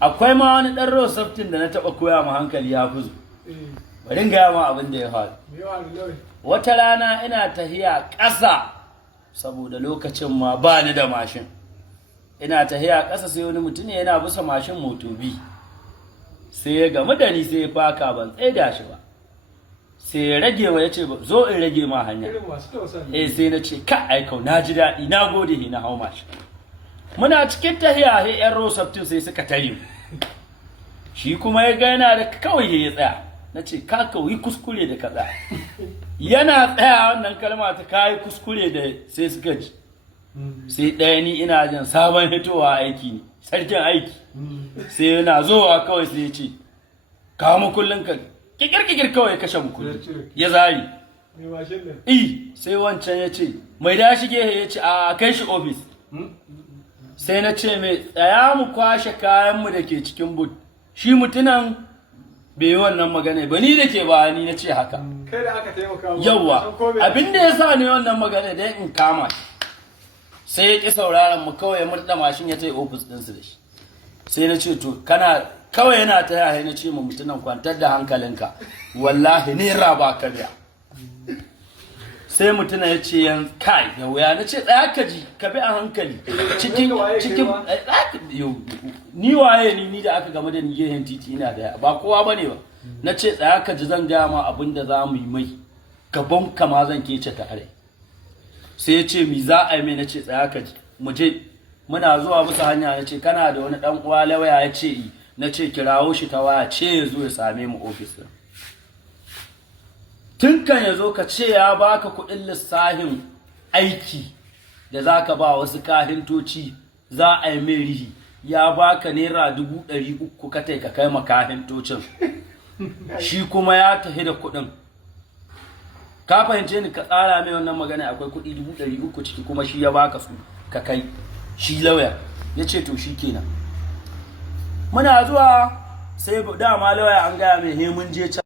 akwai ma wani ɗan rosaftin da na taɓa koya ma hankali ya fi bari in gaya ma abin da ya faru. Wata rana ina tahiya ƙasa saboda lokacin ma ba ni da mashin, ina tahiya ƙasa sai wani mutum yana bisa mashin motobi sai ya gamu da ni sai ya faka ban tsaida shi ba, sai ya rage wa ya ce zo in rage ma hanya. Sai na ce ka aikau na ji daɗi na gode na hau mashin. Muna cikin tahiya sai yan rosaftin sai suka tare mu, shi kuma ya ga yana da kawai ya tsaya. Na ce ka kawai kuskure da kaza yana tsaya wannan kalma ta kayi kuskure da sai suka ji sai ɗaya ni ina jin sabon hitowa aiki ne sarkin aiki sai yana zowa kawai sai ya ce kawo makullin ka kikir kawai kashe makullin ya zari sai wancan ya ce mai da shige ya ce a kai shi ofis. Sai na ce mai tsaya mu kwashe kayanmu da ke cikin but, shi mutunan bai yi wannan magana ba, ni da ke ba ni na ce haka. Kai da aka taimaka yawwa abinda ya sa ni wannan magana dai in kama shi, sai ya ƙi sauraron mu kawai ya murɗa mashin ya tai ofis ɗinsu da shi. Sai na ce to kana kawai yana ta yaya na ce ma mutunan kwantar da hankalinka wallahi naira ba ka biya. Sai mutuna ya ce yan kai da wuya. Na ce tsaya ka ji ka bi a hankali cikin ni waye ni da aka game da ni gehen titi ina da ba kowa bane ba. Na ce tsaya ka ji zan gaya ma abin da za mu yi mai gaban kama zan kece tare. Sai ya ce mi za a yi mai. Na ce tsaya ka ji mu je. Muna zuwa bisa hanya na ce kana da wani dan uwa lawaya ya ce na ce kirawo shi ta waya ce ya zo ya same mu ofis din. Tun kan ya zo ka ce ya baka kuɗin lissahin aiki da za ka ba wasu kahintoci za a yi mai rihi, ya baka naira 300 ka ka kai ma kahintocin, shi kuma ya tafi da kuɗin. Ka fahimce ni? Ka tsara mai wannan magana akwai kuɗi 300 ciki kuma shi ya baka su ka kai, shi lauya ya ce to shi kenan. Muna zuwa sai dama lauya an gaya mai he mun je can